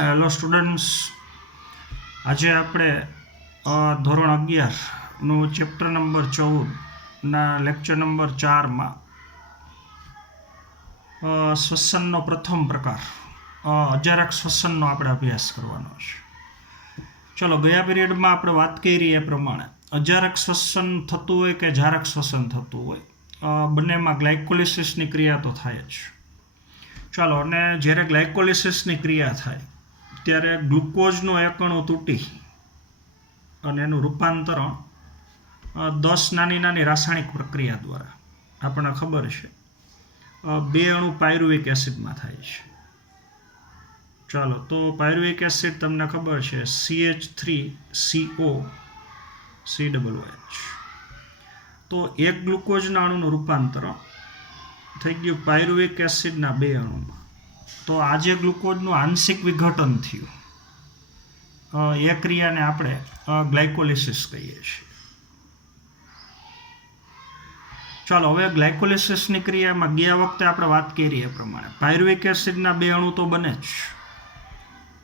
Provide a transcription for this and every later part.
Hello students, આજે આપણે ધોરણ 11નું ચેપ્ટર નંબર 14ના લેક્ચર નંબર 4માં શ્વસનનો પ્રથમ પ્રકાર અજારક શ્વસનનો આપણે અભ્યાસ કરવાનો છે. ચલો, ગયા પીરિયડમાં આપણે વાત કરી એ પ્રમાણે અજારક શ્વસન થતું હોય કે જારક શ્વસન થતું હોય, બંનેમાં ગ્લાયકોલિસિસની ક્રિયા તો થાય જ. ચાલો, અને જ્યારે ગ્લાયકોલિસિસની ક્રિયા થાય ત્યારે ગ્લુકોઝનો એક અણુ તૂટી અને એનું રૂપાંતરણ 10 નાની નાની રાસાયણિક પ્રક્રિયા દ્વારા, આપણને ખબર છે, 2 અણુ પાયરુવિક એસિડમાં થાય છે. ચાલો, તો પાયરુવિક એસિડ તમને ખબર છે CH3CO COOH. તો એક ગ્લુકોઝના અણુનું રૂપાંતરણ થઈ ગયું પાયરુવિક એસિડના 2 અણુમાં. તો આ જે ગ્લુકોઝનું આંશિક વિઘટન થયું, એ ક્રિયાને આપણે ગ્લાયકોલિસિસ કહીએ છીએ. ચાલો, હવે ગ્લાયકોલિસિસની ક્રિયામાં ગયા વખતે આપણે વાત કરી એ પ્રમાણે પાયરુવિક એસિડના 2 અણુ તો બને જ,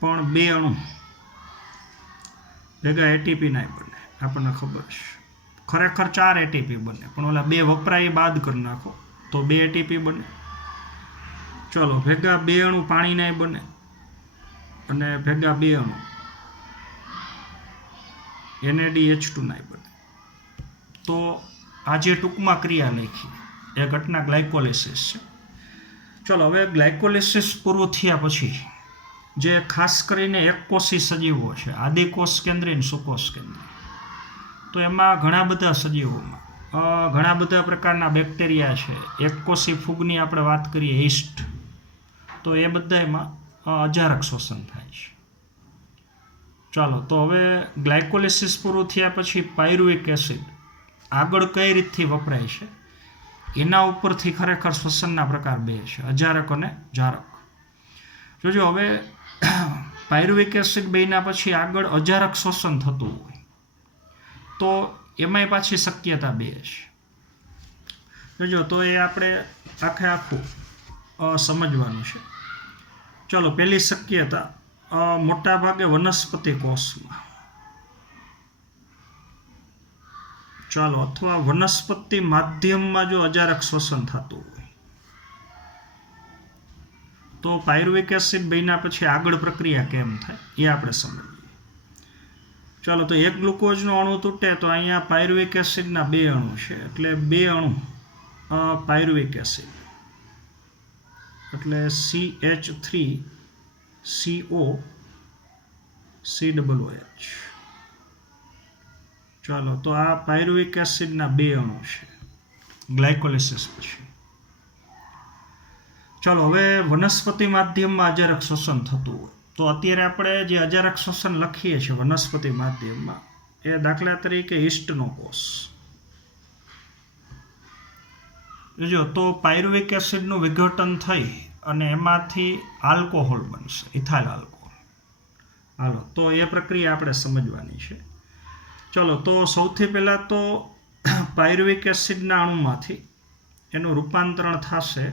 પણ 2 અણુ ભેગા એટીપી ના બને. આપણને ખબર છે ખરેખર 4 એટીપી બને, પણ ઓલા 2 વપરાય બાદ કરી નાખો તો 2 એટીપી બને. ચલો, ભેગા 2 અણુ પાણીના બને અને ભેગા 2 અણુ NaDH2 ના બને. તો આજે ટૂંકમાં ક્રિયા લખી એ ઘટના ગ્લાયકોલિસિસ છે. ચલો, હવે ગ્લાયકોલિસિસ પૂરું થયા પછી જે ખાસ કરીને એકકોષી સજીવો છે, આદિકોષ કેન્દ્રી અને સુકોષ કેન્દ્રી, તો એમાં ઘણા બધા સજીવોમાં ઘણા બધા પ્રકારના બેક્ટેરિયા છે. એકકોષી ફૂગની આપણે વાત કરીએ, યીસ્ટ, તો એ બધામાં અજારક શ્વસન થાય છે. ચાલો, તો હવે ગ્લાયકોલિસિસ પૂરું થયા પછી પાયરુવિક એસિડ આગળ કઈ રીતથી વપરાય છે એના ઉપરથી ખરેખર શ્વસનના પ્રકાર 2 છે, અજારક અને જારક. જોજો, હવે પાયરુવિક એસિડ બન્યા પછી આગળ અજારક શ્વસન થતું હોય તો એમાંય પાછી શક્યતા 2 છે. જોજો, તો એ આપણે આખું સમજવાનું છે. ચલો, પહેલી શક્યતા, મોટા ભાગે વનસ્પતિ કોષમાં, ચાલો, અથવા વનસ્પતિ માધ્યમમાં જો અજારક શ્વસન થતું હોય તો પાયરુવિક એસિડ બન્યા પછી આગળ પ્રક્રિયા કેમ થાય એ આપણે સમજીએ. ચાલો, તો એક ગ્લુકોઝનો અણુ તૂટે તો અહીંયા પાયરુવિક એસિડના 2 અણુ છે, એટલે 2 અણુ પાયરુવિક એસિડ, એટલે CH3CO COOH. ચાલો, તો આ પાયરુવિક એસિડના 2 અણુ છે ગ્લાયકોલિસિસ પછી. ચાલો, હવે વનસ્પતિ માધ્યમમાં અજારક શ્વસન થતું હોય તો અત્યારે આપણે જે અજારક શ્વસન લખીએ છીએ વનસ્પતિ માધ્યમમાં, એ દાખલા તરીકે યીસ્ટનો કોષ. જો, તો પાયરુવિક એસિડનું વિઘટન થઈ અને એમાંથી આલ્કોહોલ બનશે, ઇથાઇલ આલ્કોહોલ. હાલો, તો એ પ્રક્રિયા આપણે સમજવાની છે. ચલો, તો સૌથી પહેલાં તો પાયરુવિક એસિડના અણુમાંથી એનું રૂપાંતરણ થશે.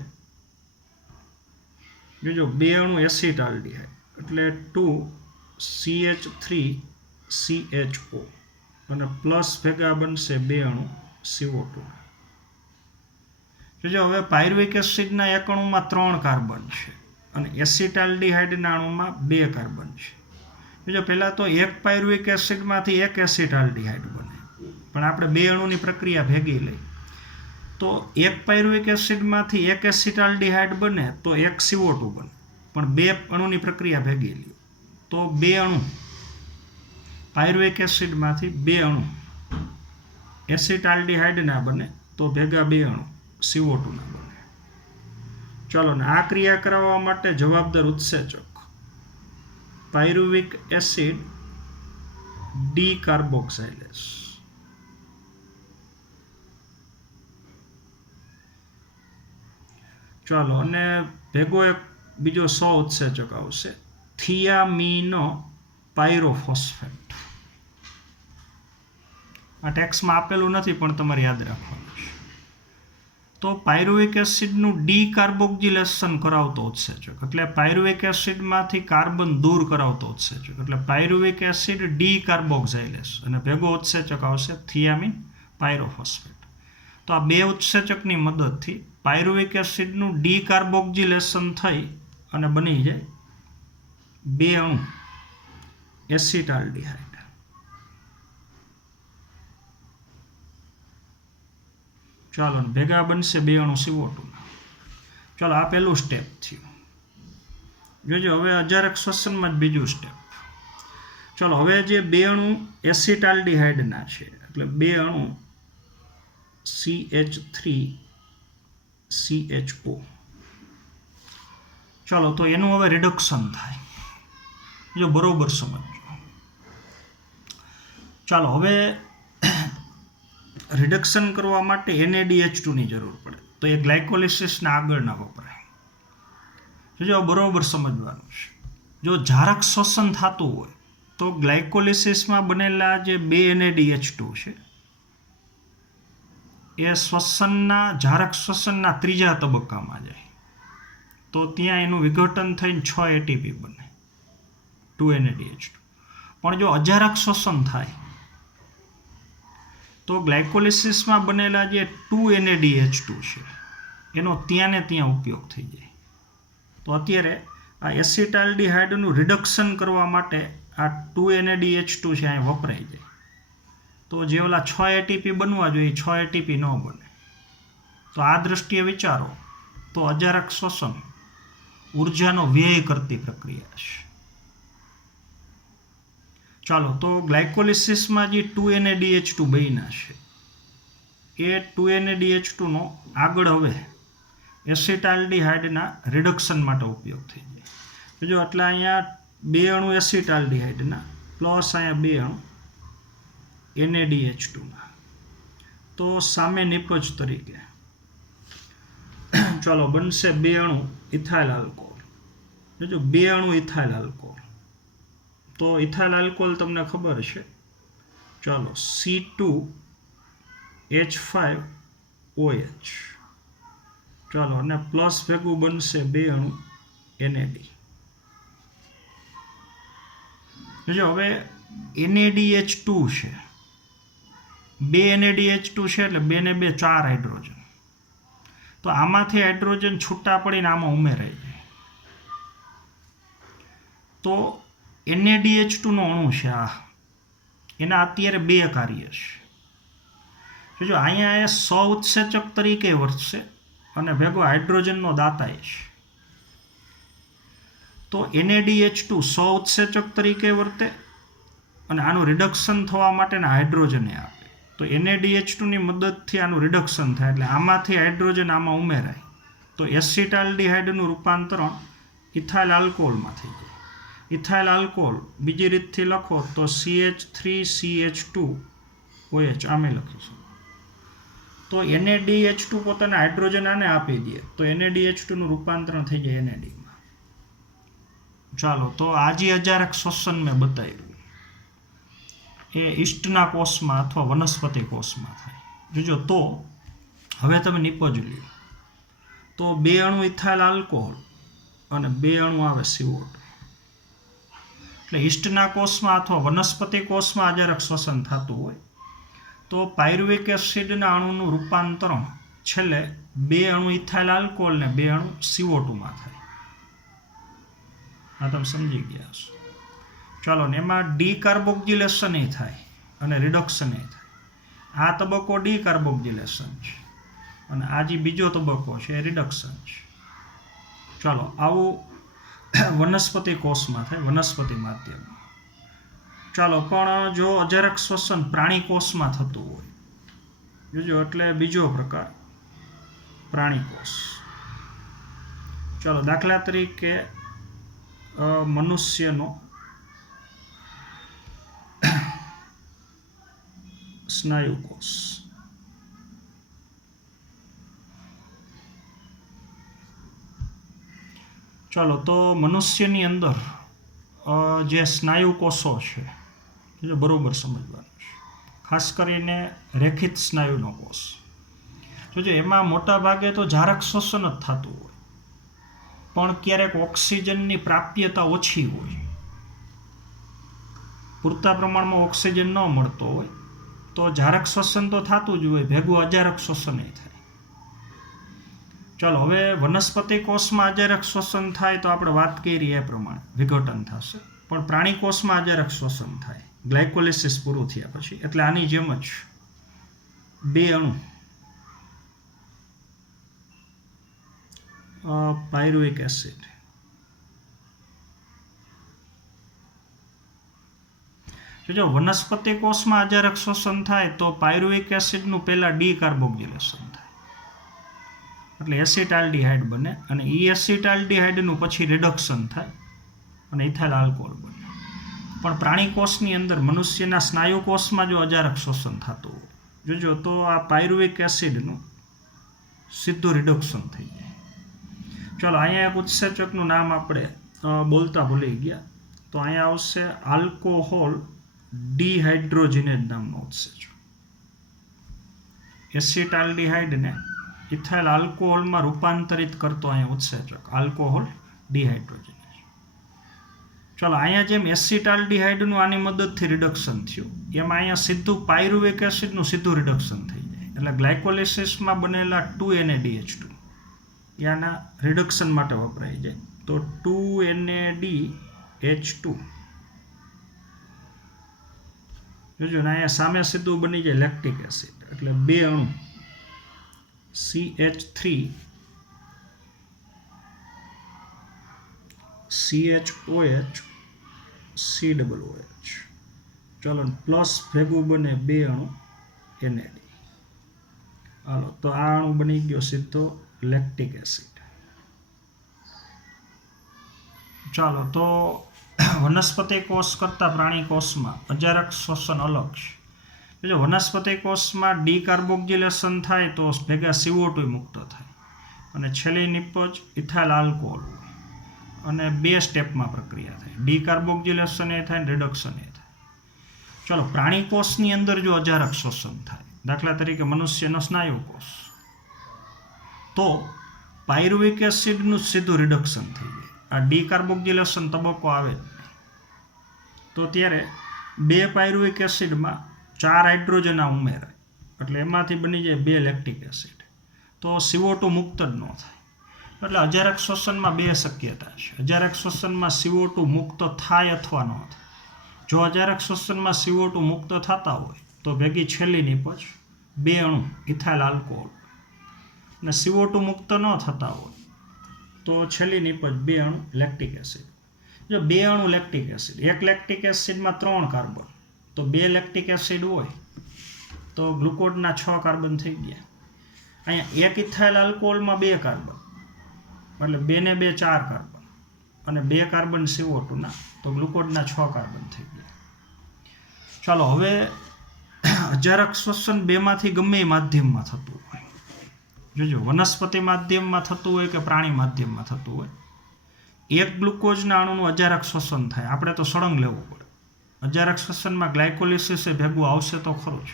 જો 2 અણુ એસિટાલ્ડિહાઇડ, એટલે 2CH3CHO અને પ્લસ ભેગા બનશે 2 અણુ CO2. જો, હવે પાયરુવિક એસિડના એક અણુમાં 3 કાર્બન છે અને એસિટાલ્ડિહાઇડના અણુમાં 2 કાર્બન છે. જો, પહેલાં તો એક પાયરુવિક એસિડમાંથી એક એસિટાલ્ડિહાઇડ બને, પણ આપણે 2 અણુની પ્રક્રિયા ભેગી લઈ તો એક પાયરુવિક એસિડમાંથી એક એસિટાલ્ડિહાઇડ બને તો એક CO2 બને, પણ 2 અણુની પ્રક્રિયા ભેગી લી તો 2 અણુ પાયરુવિક એસિડમાંથી 2 અણુ એસિટાલ્ડિહાઇડના બને તો ભેગા 2 અણુ CO2 ના બને. ચાલો, ને આ ક્રિયા કરાવવા માટે જવાબદાર ઉત્સેચક પાયરુવિક એસિડ ડીકાર્બોક્સાઇલેસ. ચાલો, અને ભેગો એક બીજો ઉત્સેચક આવશે, થિયામિનો પાયરોફોસ્ફેટ. આ ટેક્સ્ટમાં આપેલું નથી પણ તમારે યાદ રાખવાનું છે. તો પાયરુવેક એસિડનું ડીકાર્બોક્સિલેશન કરાવતો ઉત્સેચક, એટલે પાયરુવેક એસિડમાંથી કાર્બન દૂર કરાવતો ઉત્સેચક, એટલે પાયરુવેક એસિડ ડીકાર્બોક્સાઇલેસ અને ભેગો ઉત્સેચક આવશે થિયામિન પાયરોફોસ્ફેટ. તો આ બે ઉત્સેચકની મદદથી પાયરુવેક એસિડનું ડીકાર્બોક્સિલેશન થઈ અને બની જાય બે અણુ એસિટાલ્ડિહાઇડ. ચાલો ભેગા બનશે બે અણુ CO2. ચાલો આ પહેલું સ્ટેપ થયું. જોજો હવે અજારક શ્વસનમાં જ બીજું સ્ટેપ. ચાલો હવે જે બે અણુ એસિટાલ્ડિહાઇડના છે, એટલે બે અણુ CH3CHO. ચાલો તો એનું હવે રિડક્શન થાય. જો બરોબર સમજો. ચાલો હવે રિડક્શન કરવા માટે NaDH2 ની જરૂર પડે, તો એ ગ્લાયકોલિસિસના આગળના વપરાય. જો બરોબર સમજવાનું છે. જો જારક શ્વસન થતું હોય તો ગ્લાયકોલિસિસમાં બનેલા જે બે NaDH2 છે એ જારક શ્વસનના ત્રીજા તબક્કામાં જાય, તો ત્યાં એનું વિઘટન થઈને 6 ATP બને, 2 NaDH2. પણ જો અજારક શ્વસન થાય તો ગ્લાયકોલિસિસમાં બનેલા જે 2 NaDH2 છે એનો ત્યાં ને ત્યાં ઉપયોગ થઈ જાય. તો અત્યારે આ એસિટાલ્ડિહાઇડનું રિડક્શન કરવા માટે આ 2 NaDH2 છે અહીં વપરાઈ જાય. તો જે ઓલા 6 ATP બનવા જોઈએ 6 ATP ન બને. તો આ દ્રષ્ટિએ વિચારો તો અજારક શ્વસન ઉર્જાનો વ્યય કરતી પ્રક્રિયા છે. ચાલો તો ગ્લાયકોલિસિસમાં જે 2 NaDH2 બન્યા છે એ 2 NaDH2 નો આગળ હવે એસિટાલ્ડિહાઇડના રિડક્શન માટે ઉપયોગ થઈ જાય. જો એટલે અહીંયા બે અણુ એસિટાલ્ડિહાઇડના પ્લસ અહીંયા બે અણુ NaDH2ના, તો સામે નિપજ તરીકે ચાલો બનશે બે અણુ ઇથાઇલ આલ્કોહોલ. જો બે અણુ ઇથાઇલ આલ્કોહોલ, તો ઇથાઇલ આલ્કોહોલ તમને ખબર છે. ચાલો C2H5OH. ચાલો અને પ્લસ ભેગું બનશે બે અણુ NaD. જો હવે NaDH2 છે, બે NaDH2 છે એટલે બે ને બે 4 હાઇડ્રોજન. તો આમાંથી હાઇડ્રોજન છૂટા પડીને આમાં ઉમેરાઈ જાય. તો NaDH2 નો અણુ છે આ, એના અત્યારે બે કાર્ય છે. જો અહીંયા એ સહઉત્સેચક તરીકે વર્તશે અને ભેગો હાઇડ્રોજનનો દાતાય છે. તો NaDH2 સહઉત્સેચક તરીકે વર્તે અને આનું રિડક્શન થવા માટેના હાઇડ્રોજને આપે. તો NaDH2 ની મદદથી આનું રિડક્શન થાય એટલે આમાંથી હાઇડ્રોજન આમાં ઉમેરાય, તો એસિટાલ્ડિહાઇડનું રૂપાંતરણ ઇથાઇલ આલ્કોહોલમાં થઈ જાય. ઇથાઇલ આલ્કોહોલ બીજી રીતથી લખો તો CH3CH2OH આમે લખીશું. તો NaDH2 પોતાના હાઇડ્રોજન આને આપી દે તો NaDH2 નું રૂપાંતરણ થઈ જાય NaD માં. ચાલો તો આજે અજારક શ્વસન મેં બતાવ્યું એ ઈસ્ટના કોષમાં અથવા વનસ્પતિ કોષમાં થાય. જોજો તો હવે તમે નિપજ લ્યો તો બે અણુ ઇથાઇલ આલ્કોહોલ અને બે અણુ આવે CO2. એટલે ઈસ્ટના કોષમાં અથવા વનસ્પતિ કોષમાં અજારક શ્વસન થતું હોય તો પાયરુવેક એસિડના અણુનું રૂપાંતરણ છેલ્લે બે અણુ ઇથાઇલ આલ્કોહોલ ને બે અણુ CO2 માં થાય. આ તમે સમજી ગયા છો. ચાલો ને એમાં ડીકાર્બોક્સિલેશન થાય અને રિડક્શન થાય. આ તબક્કો ડીકાર્બોક્સિલેશન છે અને આ જે બીજો તબક્કો છે એ રિડક્શન છે. ચાલો આવું વનસ્પતિ કોષમાં થાય, વનસ્પતિ માધ્યમમાં. ચાલો પણ જો અજારક શ્વસન પ્રાણી કોષમાં થતું હોય, જોજો એટલે બીજો પ્રકાર પ્રાણી કોષ. ચાલો દાખલા તરીકે મનુષ્યનો સ્નાયુ કોષ. ચાલો તો મનુષ્યની અંદર જે સ્નાયુ કોષો છે એ બરોબર સમજવાનું છે, ખાસ કરીને રેખિત સ્નાયુનો કોષ. જોજો એમાં મોટા ભાગે તો ઝારક શ્વસન જ થતું હોય, પણ ક્યારેક ઓક્સિજનની પ્રાપ્યતા ઓછી હોય, પૂરતા પ્રમાણમાં ઓક્સિજન ન મળતો હોય તો ઝારક શ્વસન તો થતું જ હોય, ભેગું અજારક શ્વસન થાય. ચાલો હવે વનસ્પતિ કોષમાં અજારક શ્વસન થાય તો આપણે વાત કરી એ પ્રમાણે વિઘટન થશે, પણ પ્રાણી કોષમાં અજારક શ્વસન થાય ગ્લાયકોલિસિસ પૂરું થયા પછી. એટલે આની જેમ જ બે અણુ પાયરુવિક એસિડ જો વનસ્પતિ કોષમાં અજારક શ્વસન થાય તો પાયરુવિક એસિડનું પહેલાં ડીકાર્બોક્સિલેશન થાય, એટલે એસિટાલ્ડિહાઇડ બને, અને એ એસિટાલ્ડિહાઇડનું પછી રિડક્શન થાય અને ઇથાઇલ આલ્કોહોલ બને. પણ પ્રાણી કોષની અંદર મનુષ્યના સ્નાયુ કોષમાં જો અજારક શ્વસન થતું હોય જોજો તો આ પાયરુવિક એસિડનું સીધું રિડક્શન થઈ જાય. ચાલો અહીંયા એક ઉત્સેચકનું નામ આપણે બોલતા ભૂલી ગયા, તો અહીંયા આવશે આલ્કોહોલ ડિહાઇડ્રોજિનેઝ નામનો ઉત્સેચક. એસિટાલ્ડિહાઇડને ઇથાઇલ આલ્કોહોલમાં રૂપાંતરિત કરતો અહીંયા ઉત્સેચક આલ્કોહોલ ડિહાઇડ્રોજિનેઝ. ચાલો અહીંયા જેમ એસિટાલ્ડિહાઇડનું આની મદદથી રિડક્શન થયું, એમાં અહીંયા સીધું પાયરુવિક એસિડનું સીધું રિડક્શન થઈ જાય. એટલે ગ્લાયકોલિસિસમાં બનેલા 2NADH2 આના રિડક્શન માટે વપરાય જાય, તો 2NADH2 જોજો ને અહીંયા સામે સીધું બની જાય લેક્ટિક એસિડ, એટલે બે અણુ CH3 CHOH COOH, ચલો પ્લસ ભેગું બને બે અણુ NAD. હાલો તો આ અણુ બની ગયો સીધો લેક્ટિક એસિડ. ચાલો તો વનસ્પતિ કોષ કરતાં પ્રાણી કોષમાં અજારક શ્વસન અલગ છે. જો વનસ્પતિ કોષમાં ડીકાર્બોક્સિલેશન થાય તો ભેગા CO2 મુક્ત થાય, અને છેલ્લી નિપજ ઇથાઇલ આલ્કોહોલ, અને બે સ્ટેપમાં પ્રક્રિયા થાય, ડીકાર્બોક્સિલેશન એ થાય, રિડક્શન એ થાય. ચાલો પ્રાણી કોષની અંદર જો અજારક શ્વસન થાય, દાખલા તરીકે મનુષ્યનો સ્નાયુ કોષ, તો પાયરુવિક એસિડનું સીધું રિડક્શન થઈ જાય, આ ડીકાર્બોક્સિલેશન તબક્કો આવે જ નહીં. તો ત્યારે બે પાયરુવિક એસિડમાં 4 હાઇડ્રોજન ઉમેરાય, એટલે એમાંથી બની જાય 2 લેક્ટિક એસિડ, તો CO2 મુક્ત જ ન થાય. એટલે અજારક શ્વસનમાં બે શક્યતા છે. અજારક શ્વસનમાં CO2 મુક્ત થાય અથવા ન થાય. જો અજારક શ્વસનમાં CO2 મુક્ત થતા હોય તો ભેગી છેલ્લી નિપજ બે અણુ ઇથાઇલ આલ્કોહોલ, અને CO2 મુક્ત ન થતા હોય તો છેલ્લી નિપજ બે અણુ લેક્ટિક એસિડ. જો બે અણુ લેક્ટિક એસિડ, એક લેક્ટિક એસિડમાં 3 કાર્બન, તો 2 લેક્ટિક એસિડ હોય તો ગ્લુકોઝના 6 કાર્બન થઈ ગયા. અહીંયા એક ઇથાઇલ આલ્કોહોલમાં 2 કાર્બન, એટલે 2 ને 2 4 કાર્બન, અને 2 કાર્બન CO2ના, તો ગ્લુકોઝના 6 કાર્બન થઈ ગયા. ચાલો હવે અજારક શ્વસન બેમાંથી ગમે એ માધ્યમમાં થતું હોય, જોજો વનસ્પતિ માધ્યમમાં થતું હોય કે પ્રાણી માધ્યમમાં થતું હોય, એક ગ્લુકોઝના અણુનું અજારક શ્વસન થાય, આપણે તો સળંગ લેવું પડે. અજારક શ્વસનમાં ગ્લાયકોલિસિસ એ ભેગું આવશે તો ખરું જ.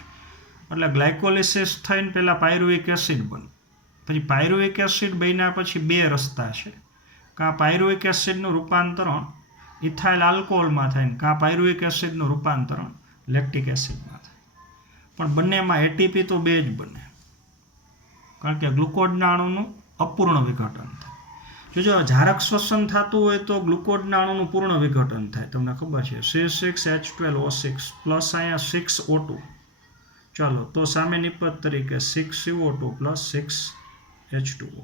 એટલે ગ્લાયકોલિસિસ થઈને પહેલાં પાયરુવિક એસિડ બને, પછી પાયરુવિક એસિડ બન્યા પછી બે રસ્તા છે, કાં પાયરુવિક એસિડનું રૂપાંતરણ ઇથાઇલ આલ્કોહોલમાં થાય, કાં પાયરુવિક એસિડનું રૂપાંતરણ લેક્ટિક એસિડમાં થાય. પણ બંનેમાં એટીપી તો બે જ બને, કારણ કે ગ્લુકોઝના અણુનું અપૂર્ણ વિઘટન થાય. જો ઝારક શ્વસન થતું હોય તો ગ્લુકોઝના અણુનું પૂર્ણ વિઘટન થાય, તમને ખબર છે, C6H12O6 પ્લસ અહીંયા 6O2. ચાલો તો સામે નિપજ તરીકે 6CO2 પ્લસ 6H2O.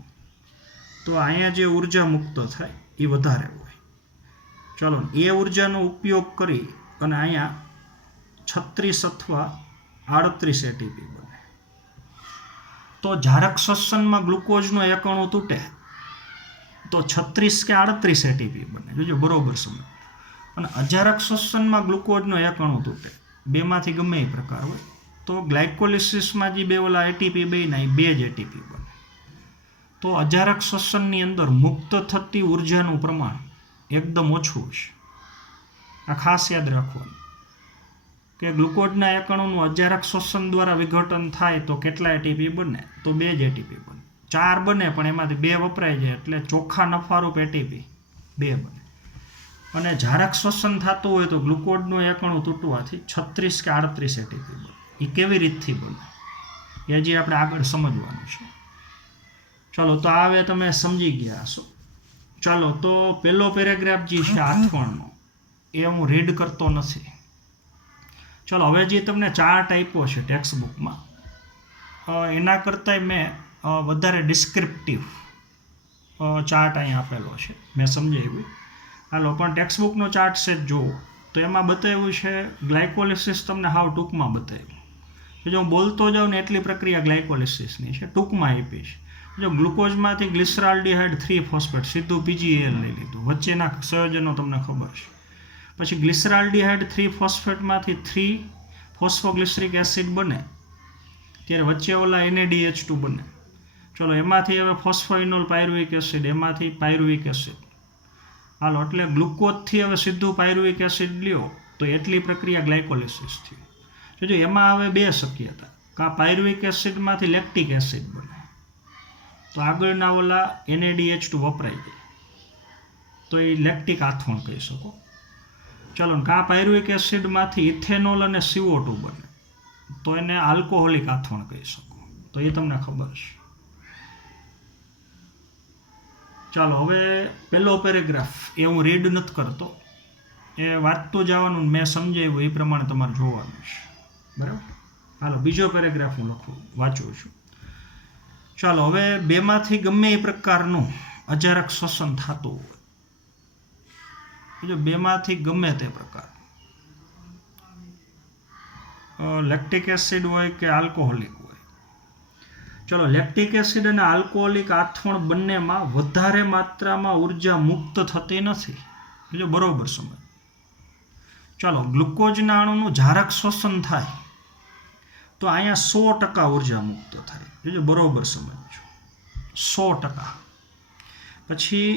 તો અહીંયા જે ઉર્જા મુક્ત થાય એ વધારે હોય. ચાલો એ ઉર્જાનો ઉપયોગ કરી અને અહીંયા 36 અથવા 38 એટીપી બને. તો ઝારક શ્વસનમાં ગ્લુકોઝનો એક અણુ તૂટે તો 36 કે 38 એટીપી બને, જોજો બરોબર સમજ. અને અજારક શ્વસનમાં ગ્લુકોઝનો એક અણુ તૂટે, બેમાંથી ગમે એ પ્રકાર હોય, તો ગ્લાયકોલિસિસમાં જે બે ઓલા એટીપી બન્યા એ 2 જ એટીપી બને. તો અજારક શ્વસનની અંદર મુક્ત થતી ઉર્જાનું પ્રમાણ એકદમ ઓછું છે. આ ખાસ યાદ રાખવાનું. કે ગ્લુકોઝના એકણુનું અજારક શ્વસન દ્વારા વિઘટન થાય તો કેટલા એટીપી બને? તો 2 જ એટીપી બને. 4 બને પણ એમાંથી 2 વપરાય જાય એટલે ચોખ્ખા નફારૂપ એટીપી 2 બને. અને જારક શ્વસન થતું હોય તો ગ્લુકોઝનું એકણું તૂટવાથી 36 કે 38 એટીપી બને. એ કેવી રીતથી બને એ હજી આપણે આગળ સમજવાનું છે. ચાલો, તો હવે તમે સમજી ગયા હશો. ચાલો, તો પહેલો પેરેગ્રાફ જે છે આથવણનો એ હું રીડ કરતો નથી. ચાલો, હવે જે તમને ચાર્ટ આપ્યો છે ટેક્સ્ટ બુકમાં એના કરતાંય મેં વધારે ડિસ્ક્રિપ્ટિવ ચાર્ટ અહીં આપેલો છે, મેં સમજાવ્યું. હાલો, પણ ટેક્સ્ટ બુકનો ચાર્ટ છે જુઓ તો એમાં બતાવ્યું છે ગ્લાયકોલિસિસ તમને હાવ ટૂંકમાં બતાવ્યું. જો હું બોલતો જાઉં ને એટલી પ્રક્રિયા ગ્લાયકોલિસિસની છે, ટૂંકમાં આપીશ. જો ગ્લુકોઝમાંથી ગ્લિસરાલ્ડિહાઇડ 3 ફોસ્ફેટ સીધું PGAL લઈ લીધું, વચ્ચેના સંયોજનો તમને ખબર છે. પછી ગ્લિસરાલ્ડિહાઇડ 3 ફોસ્ફેટમાંથી 3 ફોસ્ફોગ્લિસરિક એસિડ બને ત્યારે વચ્ચે ઓલા NaDH2 બને. ચલો, એમાંથી હવે ફોસ્ફોઇનોલ પાયરુવિક એસિડ, એમાંથી પાયરુવિક એસિડ. હાલો, એટલે ગ્લુકોઝથી હવે સીધું પાયરુવિક એસિડ લ્યો તો એટલી પ્રક્રિયા ગ્લાયકોલિસિસ થયું. જો એમાં હવે 2 શક્યતા, કાં પાયરુવિક એસિડમાંથી લેક્ટિક એસિડ બને તો આગળના ઓલા NaDH2 વપરાઈ જાય તો એ લેક્ટિક આથવણ કહી શકો. ચાલો, કાં પાયરુવિક એસિડમાંથી ઇથેનોલ અને CO2 બને તો એને આલ્કોહોલિક આથવણ કહી શકો. તો એ તમને ખબર છે. ચાલો, હવે પહેલો પેરેગ્રાફ એ હું રીડ નથી કરતો, એ વાંચતું જવાનું, મેં સમજાવ્યું એ પ્રમાણે તમારે જોવાનું છે, બરાબર? હાલો, બીજો પેરેગ્રાફ હું વાંચું છું. ચાલો, હવે બેમાંથી ગમે એ પ્રકારનું અજારક શ્વસન થતું હોય, બેમાંથી ગમે તે પ્રકાર, લેક્ટિક એસિડ હોય કે આલ્કોહોલિક હોય. ચલો, લેક્ટિક એસિડ અને આલ્કોહોલિક આથવણ બંનેમાં વધારે માત્રામાં ઉર્જા મુક્ત થતી નથી. એટલે બરોબર સમજ. ચાલો, ગ્લુકોઝના અણુનું જારક શ્વસન થાય તો અહીંયા 100% ઉર્જા મુક્ત થાય. એટલે બરોબર સમજો, 100%. પછી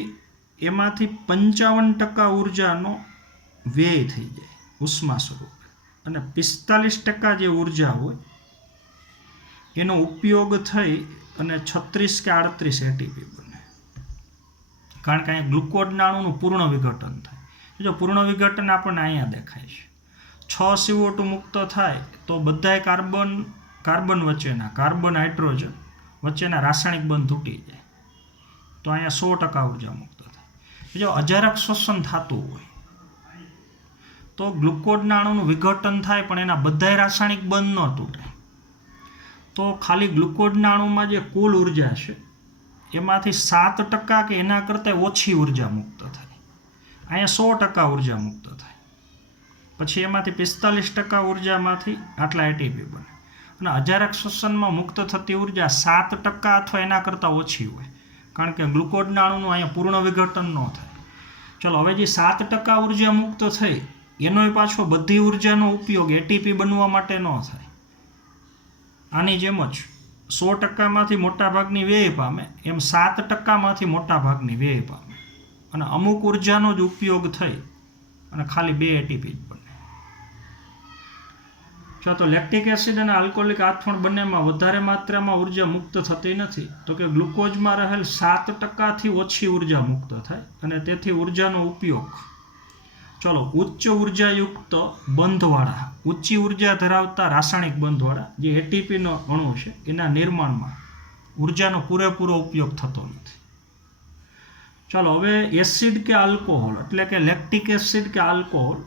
એમાંથી 55% ઉર્જાનો વ્યય થઈ જાય ઉષ્મા સ્વરૂપે, અને 45% જે ઉર્જા હોય એનો ઉપયોગ થઈ અને 36 કે 38 એટીપી બને. કારણ કે અહીંયા ગ્લુકોઝના અણુનું પૂર્ણ વિઘટન થાય. જો પૂર્ણ વિઘટન આપણને અહીંયા દેખાય છે, 6 CO2 મુક્ત થાય તો બધાય કાર્બન વચ્ચેના, કાર્બન હાઇડ્રોજન વચ્ચેના રાસાયણિક બંધ તૂટી જાય તો અહીંયા 100% ઉર્જા મુક્ત થાય. જો અજારક શ્વસન થતું હોય તો ગ્લુકોઝના અણુનું વિઘટન થાય પણ એના બધાય રાસાયણિક બંધ ન તૂટે, તો ખાલી ગ્લુકોઝના અણુમાં જે કુલ ઉર્જા છે એમાંથી 7% કે એના કરતાં ઓછી ઉર્જા મુક્ત થાય. અહીંયા 100% ઉર્જા મુક્ત થાય. પછી એમાંથી 45% ઉર્જામાંથી આટલા એટીપી બને. અને અજારક શ્વસનમાં મુક્ત થતી ઉર્જા 7% અથવા એના કરતાં ઓછી હોય, કારણ કે ગ્લુકોઝના અણુનું અહીંયા પૂર્ણ વિઘટન ન થાય. ચલો, હવે જે 7% ઉર્જા મુક્ત થઈ એનોય પાછો બધી ઉર્જાનો ઉપયોગ એટીપી બનવા માટે ન થાય. આની જેમ જ 100%માંથી મોટાભાગની વ્યય પામે એમ 7%માંથી મોટાભાગની વ્યય પામે, અને અમુક ઉર્જાનો જ ઉપયોગ થઈ અને ખાલી 2 એટીપી જ બને. તો લેક્ટિક એસિડ અને આલ્કોહોલિક આથવણ બંનેમાં વધારે માત્રામાં ઉર્જા મુક્ત થતી નથી, તો કે ગ્લુકોઝમાં રહેલ 7%થી ઓછી ઉર્જા મુક્ત થાય અને તેથી ઉર્જાનો ઉપયોગ, ચલો, ઉચ્ચ ઉર્જાયુક્ત બંધવાળા, ઊંચી ઉર્જા ધરાવતા રાસાયણિક બંધવાળા જે એટીપીનો અણુ છે એના નિર્માણમાં ઉર્જાનો પૂરેપૂરો ઉપયોગ થતો નથી. ચાલો, હવે એસિડ કે આલ્કોહોલ એટલે કે લેક્ટિક એસિડ કે આલ્કોહોલ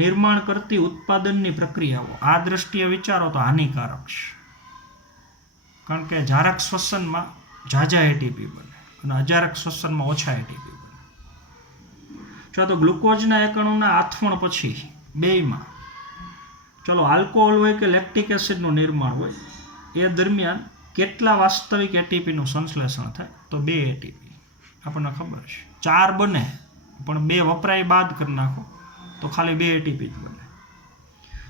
નિર્માણ કરતી ઉત્પાદનની પ્રક્રિયાઓ આ દ્રષ્ટિએ વિચારો તો હાનિકારક છે, કારણ કે જારક શ્વસનમાં ઝાઝા એટીપી બને અને અજારક શ્વસનમાં ઓછા એટીપી બને. તો ગ્લુકોઝના એકણુના આથવણ પછી બેયમાં, ચલો, આલ્કોહોલ હોય કે લેક્ટિક એસિડનું નિર્માણ હોય એ દરમિયાન કેટલા વાસ્તવિક એટીપીનું સંશ્લેષણ થાય? તો 2 એટીપી. આપણને ખબર છે 4 બને પણ 2 વપરાય બાદ કરી નાખો તો ખાલી 2 એટીપી જ બને.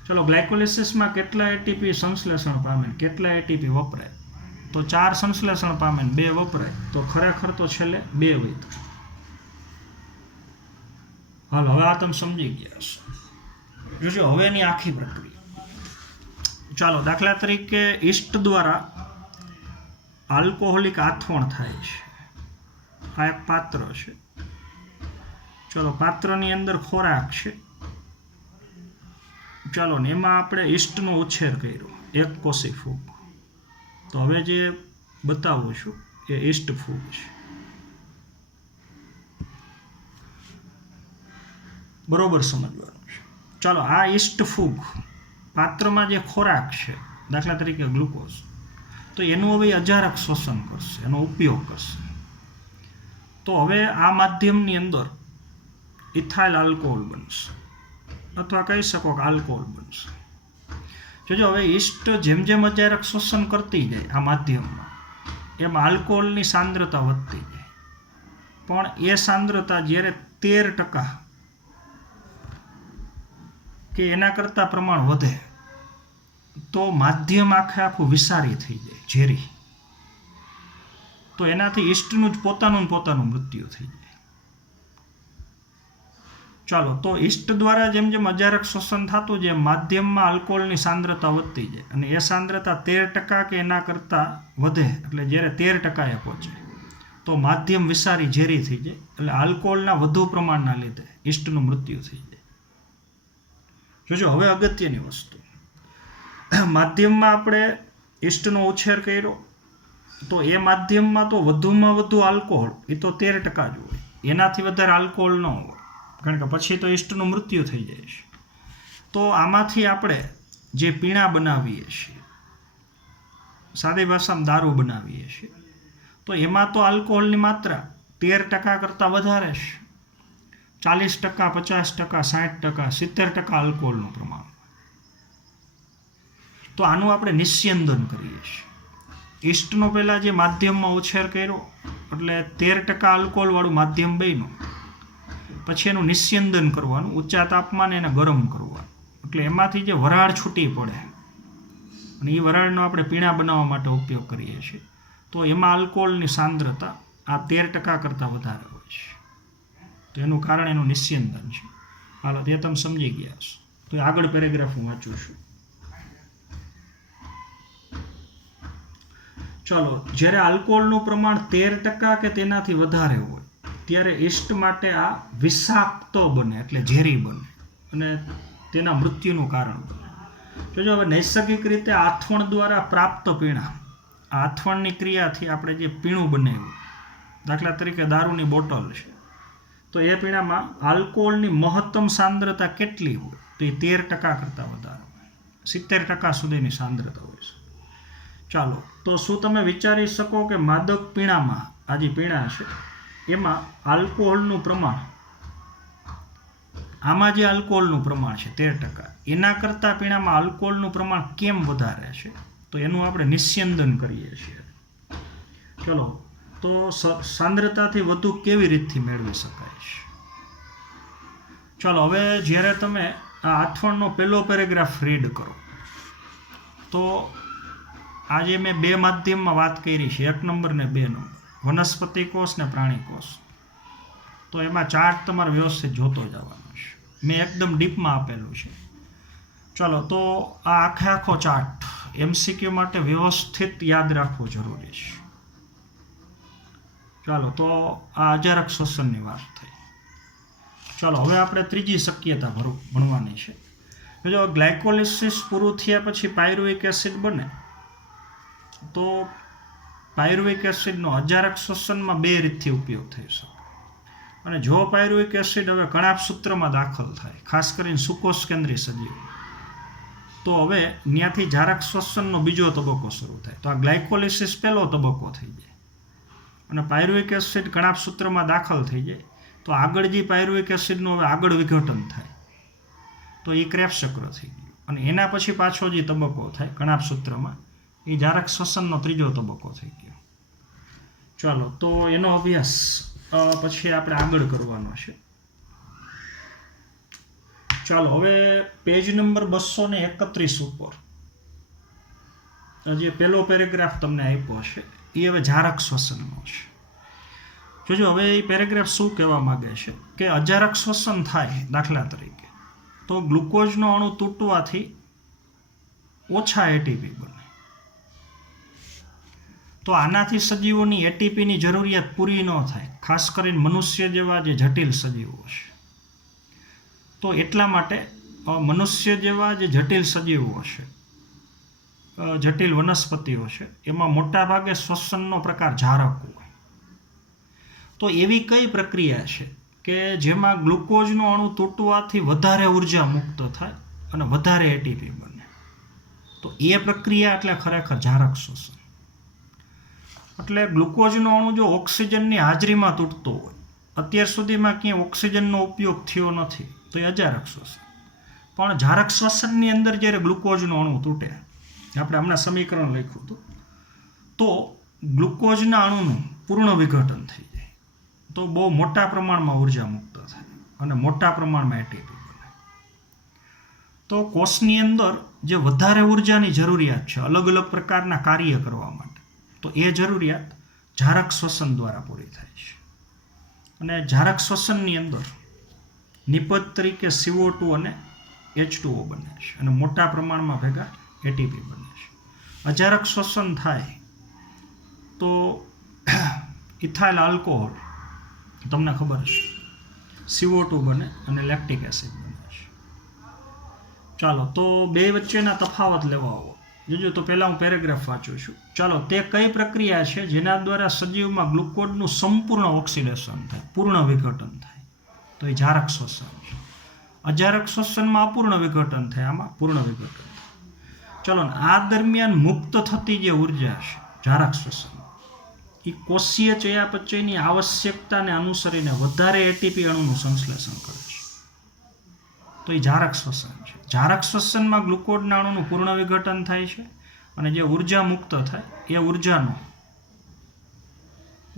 ચલો, ગ્લાયકોલિસિસમાં કેટલા એટીપી સંશ્લેષણ પામે, કેટલા એટીપી વપરાય? તો 4 સંશ્લેષણ પામે ને 2 વપરાય, તો ખરેખર તો છેલ્લે 2 હોય. હાલો, હવે આ તમે સમજી ગયા છો. જોજો હવે એની આખી પ્રક્રિયા. ચાલો દાખલા તરીકે ઈસ્ટ દ્વારા આલ્કોહોલિક આથવણ થાય છે. આ એક પાત્ર છે. ચાલો પાત્રની અંદર ખોરાક છે. ચાલો ને એમાં આપણે ઈસ્ટનો ઉછેર કર્યો, એક કોષી ફૂગ. તો હવે જે બતાવું છું એ ઈસ્ટ ફૂગ છે. બરોબર સમજવાનું છે. ચાલો આ ઈસ્ટ ફૂગ પાત્રમાં જે ખોરાક છે, દાખલા તરીકે ગ્લુકોઝ, તો એનું હવે અજારક શોષણ કરશે, એનો ઉપયોગ કરશે. તો હવે આ માધ્યમની અંદર ઇથાઇલ આલ્કોહોલ બનશે, અથવા કહી શકો કે આલ્કોહોલ બનશે. જોજો હવે ઈસ્ટ જેમ જેમ અજારક શોષણ કરતી જાય આ માધ્યમમાં, એમ આલ્કોહોલની સાંદ્રતા વધતી જાય. પણ એ સાંદ્રતા જ્યારે 13% કે એના કરતાં પ્રમાણ વધે તો માધ્યમ આખું વિષારી થઈ જાય, ઝેરી. તો એનાથી ઈસ્ટનું જ પોતાનું મૃત્યુ થઈ જાય. ચાલો તો ઈસ્ટ દ્વારા જેમ જેમ અજારક શોષણ થતું જાય, માધ્યમમાં આલ્કોહોલની સાંદ્રતા વધતી જાય, અને એ સાંદ્રતા 13% કે એના કરતાં વધે, એટલે જ્યારે 13% પહોંચે તો માધ્યમ વિષારી ઝેરી થઈ જાય. એટલે આલ્કોહોલના વધુ પ્રમાણના લીધે ઈસ્ટનું મૃત્યુ થઈ જાય. જોજો હવે અગત્યની વસ્તુ, માધ્યમમાં આપણે ઈસ્ટનો ઉછેર કર્યો તો એ માધ્યમમાં તો વધુમાં વધુ આલ્કોહોલ એ તો 13% જ હોય, એનાથી વધારે આલ્કોહોલ ન હોય, કારણ કે પછી તો ઈસ્ટનું મૃત્યુ થઈ જાય છે. તો આમાંથી આપણે જે પીણા બનાવીએ છીએ, સાદી ભાષામાં દારૂ બનાવીએ છીએ, તો એમાં તો આલ્કોહોલની માત્રા 13% કરતાં વધારે છે. 40%, 50%, 60%, 70% આલ્કોહોલનું પ્રમાણ. તો આનું આપણે નિસ્યંદન કરીએ છીએ. ઈસ્ટનો પહેલાં જે માધ્યમમાં ઉછેર કર્યો એટલે 13% આલ્કોહોલવાળું માધ્યમ બન્યું. પછી એનું નિસ્યંદન કરવાનું, ઊંચા તાપમાને એને ગરમ કરવાનું, એટલે એમાંથી જે વરાળ છૂટી પડે, અને એ વરાળનો આપણે પીણા બનાવવા માટે ઉપયોગ કરીએ છીએ. તો એમાં આલ્કોહોલની સાંદ્રતા આ 13% કરતાં વધારે હોય છે. તો એનું કારણ એનું નિસ્યંદન છે. હાલો તે તમે સમજી ગયા છો. તો આગળ પેરેગ્રાફ હું વાંચું છું. ચાલો, જ્યારે આલ્કોહોલનું પ્રમાણ 13% કે તેનાથી વધારે હોય ત્યારે ઈસ્ટ માટે આ વિષાક્ત બને, એટલે ઝેરી બને, અને તેના મૃત્યુનું કારણ બને. જોજો હવે નૈસર્ગિક રીતે આથવણ દ્વારા પ્રાપ્ત પીણા, આથવણની ક્રિયાથી આપણે જે પીણું બનાવ્યું, દાખલા તરીકે દારૂની બોટલ છે, તો એ પીણામાં આલ્કોહોલની મહત્તમ સાંદ્રતા કેટલી હોય તો એ 13% કરતાં વધારે હોય, 70% સુધીની સાંદ્રતા હોય છે. ચાલો, તો શું તમે વિચારી શકો કે માદક પીણામાં, આ જે પીણા છે એમાં આલ્કોહોલનું પ્રમાણ, આમાં જે આલ્કોહોલનું પ્રમાણ છે 13%, એના કરતાં પીણામાં આલ્કોહોલનું પ્રમાણ કેમ વધારે છે? તો એનું આપણે નિસ્યંદન કરીએ છીએ. ચલો, તો સાંદ્રતાથી વધુ કેવી રીતથી મેળવી શકાય છે? ચાલો, હવે જ્યારે તમે આ આથવણનો પહેલો પેરેગ્રાફ રીડ કરો તો આજે મેં 2 માધ્યમમાં વાત કરી છે, 1 નંબર ને 2 નંબર, વનસ્પતિ કોષ ને પ્રાણી કોષ. તો એમાં ચાર્ટ તમારે વ્યવસ્થિત જોતો જવાનો છે, મેં એકદમ ડીપમાં આપેલું છે. ચાલો, તો આ આખો ચાર્ટ MCQ માટે વ્યવસ્થિત યાદ રાખવો જરૂરી છે. ચાલો, તો આ અજારક શોષણની વાત થઈ. ચાલો, હવે આપણે ત્રીજી શક્યતા ભણવાની છે. જો ગ્લાયકોલિસિસ પૂરું થયા પછી પાયરુવિક એસિડ બને તો પાયરુવિક એસિડનો અજારક શોષણમાં 2 રીતથી ઉપયોગ થઈ શકે. અને જો પાયરુવિક એસિડ હવે કણાભસૂત્રમાં દાખલ થાય, ખાસ કરીને સુકોષકેન્દ્રી સજીવ, તો હવે ત્યાંથી જારક શોષણનો બીજો તબક્કો શરૂ થાય. તો આ ગ્લાયકોલિસિસ પહેલો તબક્કો થઈ જાય, અને પાયરુવિક એસિડ કણાભસૂત્રમાં દાખલ થઈ જાય તો આગળ જે પાયરુવિક એસિડનું હવે આગળ વિઘટન થાય તો એ ક્રેબ્સ ચક્ર થઈ ગયું. અને એના પછી પાછો જે તબક્કો થાય કણાભસૂત્રમાં, એ જારક શોષણનો ત્રીજો તબક્કો થઈ ગયો. ચાલો, તો એનો અભ્યાસ પછી આપણે આગળ કરવાનો છે. ચાલો, હવે પેજ નંબર 231 ઉપર જે પહેલો પેરેગ્રાફ તમને આપ્યો છે એ હવે જારક શોષણનો છે. જોજો હવે એ પેરેગ્રાફ શું કહેવા માંગે છે કે અજારક શોષણ થાય, દાખલા તરીકે, તો તો ગ્લુકોઝનો અણુ તૂટવાથી ઓછા એટીપી બને. તો આનાથી સજીવોની એટીપીની જરૂરિયાત પૂરી ન થાય, ખાસ કરીને મનુષ્ય જેવા જે જટિલ સજીવો છે. તો એટલા માટે મનુષ્ય જેવા જે જટિલ સજીવો છે, જટિલ વનસ્પતિઓ છે, એમાં મોટાભાગે શ્વસનનો પ્રકાર ઝારક હોય. તો એવી કઈ પ્રક્રિયા છે કે જેમાં ગ્લુકોઝનો અણુ તૂટવાથી વધારે ઉર્જા મુક્ત થાય અને વધારે એટીપી બને? તો એ પ્રક્રિયા એટલે ખરેખર ઝારક શ્વસન. એટલે ગ્લુકોઝનો અણુ જો ઓક્સિજનની હાજરીમાં તૂટતો હોય, અત્યાર સુધીમાં ક્યાંય ઓક્સિજનનો ઉપયોગ થયો નથી, તો એ અજારક શ્વસન. પણ ઝારક શ્વસનની અંદર જ્યારે ગ્લુકોઝનો અણુ તૂટે, આપણે હમણાં સમીકરણ લખ્યું હતું, તો ગ્લુકોઝના અણુનું પૂર્ણ વિઘટન થઈ જાય, તો બહુ મોટા પ્રમાણમાં ઉર્જા મુક્ત થાય અને મોટા પ્રમાણમાં એટીપી બને. તો કોષની અંદર જે વધારે ઉર્જાની જરૂરિયાત છે અલગ અલગ પ્રકારના કાર્ય કરવા માટે, તો એ જરૂરિયાત ઝારક શ્વસન દ્વારા પૂરી થાય છે. અને ઝારક શ્વસનની અંદર નિપજ તરીકે CO2 અને H2O બને છે અને મોટા પ્રમાણમાં ભેગા એટીપી બને છે. અજારક શ્વસન થાય તો ઇથાઇલ આલ્કોહોલ, તમને ખબર છે, CO2 બને અને લેક્ટિક એસિડ બને છે. ચાલો, તો બે વચ્ચેના તફાવત લેવા આવો. જોજો, તો પહેલાં હું પેરેગ્રાફ વાંચું છું. ચાલો, તે કઈ પ્રક્રિયા છે જેના દ્વારા સજીવમાં ગ્લુકોઝનું સંપૂર્ણ ઓક્સિડેશન થાય, પૂર્ણ વિઘટન થાય? તો એ ઝારક શ્વસન છે. અજારક શ્વસનમાં અપૂર્ણ વિઘટન થાય, આમાં પૂર્ણ વિઘટન થાય. ચલો, આ દરમિયાન મુક્ત થતી જે ઉર્જા છે ઝારક શ્વસન, એ કોષીય ચયાપચયની આવશ્યકતાને અનુસરીને વધારે એટીપી અણુનું સંશ્લેષણ કરે છે. તો એ ઝારક શ્વસન છે. ઝારક શ્વસનમાં ગ્લુકોઝના અણુનું પૂર્ણ વિઘટન થાય છે અને જે ઉર્જા મુક્ત થાય એ ઉર્જાનો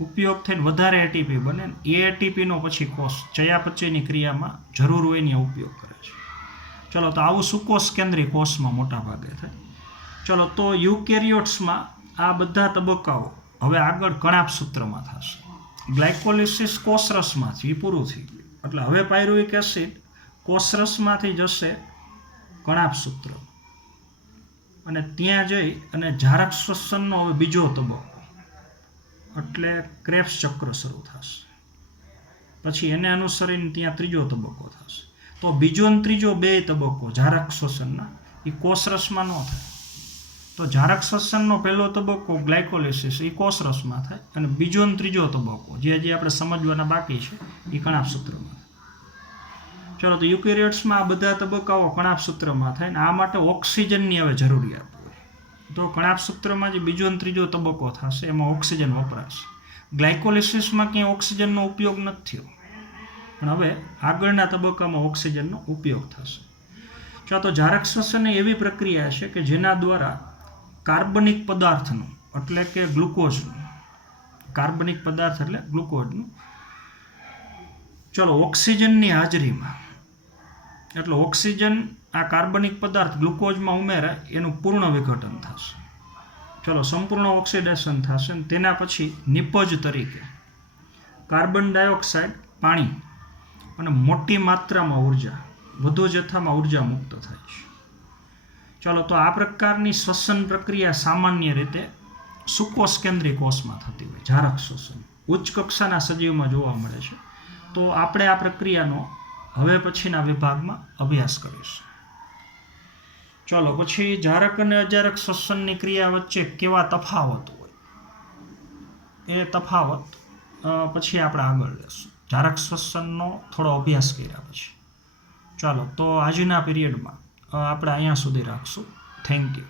ઉપયોગ થઈને વધારે એટીપી બને. એ એટીપીનો પછી કોષ ચયાપચયની ક્રિયામાં જરૂર હોય ને ઉપયોગ કરે છે. ચલો, તો આવું સુકોષ કેન્દ્રી કોષમાં મોટા ભાગે થાય. ચલો, તો યુકેરિયોટ્સમાં આ બધા તબક્કાઓ હવે આગળ કણાભસૂત્રમાં થશે. ગ્લાયકોલિસિસ કોષરસમાંથી એ પૂરું થઈ ગયું, એટલે હવે પાયરુવિક એસિડ કોષરસમાંથી જશે કણાભસૂત્ર અને ત્યાં જઈ અને ઝારક શ્વસનનો હવે બીજો તબક્કો એટલે ક્રેબ્સ ચક્ર શરૂ થશે. પછી એને અનુસરીને ત્યાં ત્રીજો તબક્કો થશે. તો બીજો અને ત્રીજો બે તબક્કો ઝારક શ્વસનના એ કોષરસમાં ન થાય. તો ઝારક શ્વસનનો પહેલો તબક્કો ગ્લાયકોલિસિસ એ કોષરસમાં થાય અને બીજો અને ત્રીજો તબક્કો જે આપણે સમજવાના બાકી છે એ કણાભસૂત્રમાં થાય. ચલો, તો યુકેરિયોટ્સમાં આ બધા તબક્કાઓ કણાભસૂત્રમાં થાય ને આ માટે ઓક્સિજનની હવે જરૂરિયાત હોય. તો કણાભસૂત્રમાં જે બીજો અને ત્રીજો તબક્કો થશે એમાં ઓક્સિજન વપરાશે. ગ્લાયકોલિસિસમાં ક્યાંય ઓક્સિજનનો ઉપયોગ નથી થયો, પણ હવે આગળના તબક્કામાં ઓક્સિજનનો ઉપયોગ થશે. ચાલો, તો ઝારક શ્વસન એવી પ્રક્રિયા છે કે જેના દ્વારા કાર્બનિક પદાર્થનું એટલે કે ગ્લુકોઝનું, કાર્બનિક પદાર્થ એટલે ગ્લુકોઝનું, ચલો, ઓક્સિજનની હાજરીમાં, એટલે ઓક્સિજન આ કાર્બનિક પદાર્થ ગ્લુકોઝમાં ઉમેરાય એનું પૂર્ણ વિઘટન થશે. ચલો, સંપૂર્ણ ઓક્સિડેશન થશે અને તેના પછી નિપજ તરીકે કાર્બન ડાયોક્સાઇડ, પાણી અને મોટી માત્રામાં ઉર્જા, વધુ જથ્થામાં ઉર્જા મુક્ત થાય છે. ચાલો, તો આ પ્રકારની શ્વસન પ્રક્રિયા સામાન્ય રીતે સુકોષ કેન્દ્રી કોષમાં થતી હોય. ઝારક શ્વસન ઉચ્ચ કક્ષાના સજીવમાં જોવા મળે છે. તો આપણે આ પ્રક્રિયાનો હવે પછીના વિભાગમાં અભ્યાસ કરીશું. ચાલો, પછી ઝારક અને અજારક શ્વસનની ક્રિયા વચ્ચે કેવા તફાવત હોય એ તફાવત પછી આપણે આગળ લેશું. ઝારક શ્વસનનો થોડો અભ્યાસ કર્યા પછી. ચાલો, તો આજના પીરિયડમાં આપણે અહીંયા સુધી રાખશું. Thank you.